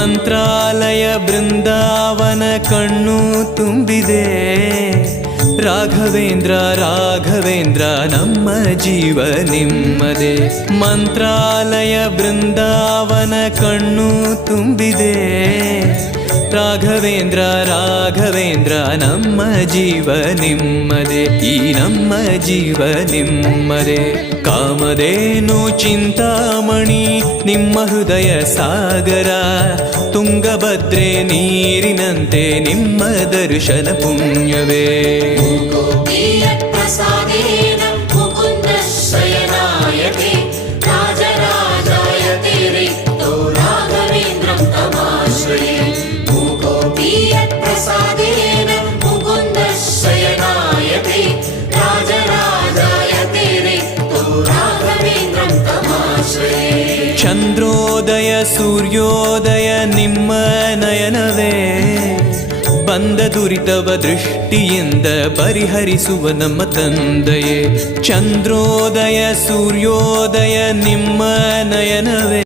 ಮಂತ್ರಾಲಯ ಬೃಂದಾವನ ಕಣ್ಣು ತುಂಬಿದೆ. ರಾಘವೇಂದ್ರ ರಾಘವೇಂದ್ರ ನಮ್ಮ ಜೀವ ನಿಮ್ಮದೇ. ಮಂತ್ರಾಲಯ ಬೃಂದಾವನ ಕಣ್ಣು ತುಂಬಿದೆ. ರಾಘವೇಂದ್ರ ರಾಘವೇಂದ್ರ ನಮ್ಮ ಜೀವ ನಿಮ್ಮದೇ. ಈ ನಮ್ಮ ಜೀವ ನಿಮ್ಮದೇ. ಕಾಮಧೇನು ಚಿಂತಾಮಣಿ ನಿಮ್ಮ ಹೃದಯ ಸಾಗರ. ತುಂಗಭದ್ರೆ ನೀರಿನಂತೆ ನಿಮ್ಮ ದರ್ಶನ ಪುಣ್ಯವೇ. ಚಂದ್ರೋದಯ ಸೂರ್ಯೋದಯ ನಿಮ್ಮ ನಯನವೇ. ಬಂದ ದುರಿತವ ದೃಷ್ಟಿಯಿಂದ ಪರಿಹರಿಸುವ ನಮ್ಮ ತಂದೆಯೇ. ಚಂದ್ರೋದಯ ಸೂರ್ಯೋದಯ ನಿಮ್ಮ ನಯನವೇ.